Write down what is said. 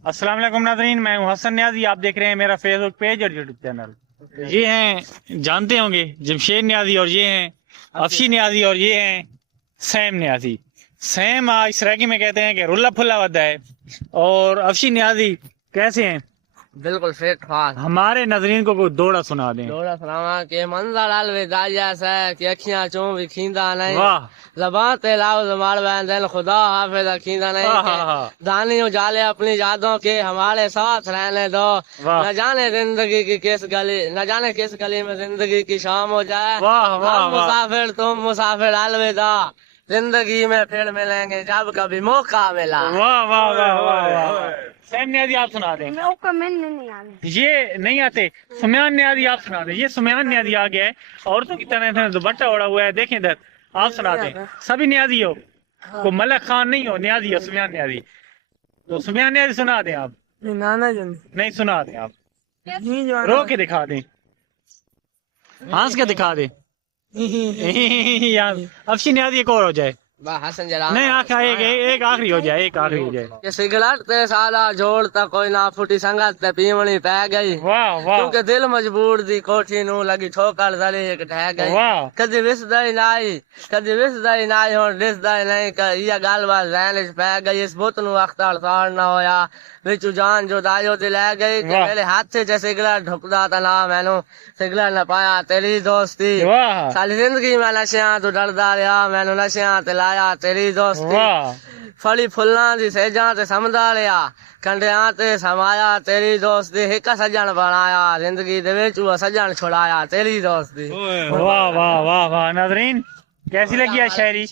अस्सलाम वालेकुम नाज़रीन, मैं हूं हसन न्याजी। आप देख रहे हैं मेरा फेसबुक पेज और यूट्यूब चैनल। ये हैं, जानते होंगे, जमशेद न्याजी, और ये हैं अफशी न्याजी, और ये हैं सैम न्याजी। सैम इसराइकी में कहते हैं कि रुल्ला फुल्ला वद्दा है, और अफशी न्याजी कैसे हैं? बिल्कुल फिट फास्ट। हमारे नाज़रीन को कोई दौड़ा सुना दें। दौड़ा सलामा के मंजर अलविदा से कि अखियां चूं भी खींदा नहीं, वाह ज़बान ते लाओ जमाल बयान दिन खुदा हाफिज खींदा नहीं। दानी उजाले अपनी यादों के हमारे साथ रहने दो, न जाने जिंदगी की किस गली, न जाने किस गली में जिंदगी की शाम हो जाए। हम मुसाफिर तुम मुसाफिर अलविदा, जिंदगी में फिर मिलेंगे जब कभी मौका मिला। वाह वाह वाह वाह। सैम न्याजी आप सुना दें। ये नहीं आते। सुमयान न्याजी आप सुना दें। ये सुमयान न्याजी आ गया है, औरतों की तरह दुपट्टा ओढ़ा हुआ है, देखें इधर। आप सुना दें। सभी न्याजी हो, को मलक खान नहीं हो, न्याजी हो, सुमयान न्याजी। तो सुमयान न्याजी सुना दें आप। नहीं सुना दें आप, रो के दिखा दें, हंस के दिखा दें। यार अफशी न्याजी एक और हो जाए। हसन जरा नहीं एक आखिरी हो जाए, एक आखिरी हो जाए। ये सिगरेट ते सारा जोड़ तक कोई ना फुटी संगत ते पीवनी पै गई। वाह वाह। क्योंकि दिल मजबूर दी कोठी नू लगी ठोकर जली एक ढह गई। वाह। कदी विसदा ही नाई, कदी विसदा ही नाई हों दिसदा ही नहीं कर ये गलबात जहन च पै गई। इस बुत नू अख्तर सार ना होया, विचू जान जुदाई ते लै गई। कि मेरे हाथ से सिगरेट ढुकदा ता ना मैनू सिगरेट न पाया तेरी दोस्ती। सारी जिंदगी में नशियां तू डरदा रहा, मैनू नशियां ते लाया तेरी दोस्ती। फली फुल्लां दी सेजां ते समझदा रहा, कंडियां ते समाया तेरी दोस्ती। हिक सज्जन बनाया जिंदगी दे विच सज्जन छुड़ाया तेरी दोस्ती। वाह वाह वाह वाह। नाज़रीन कैसी लगी है शायरी?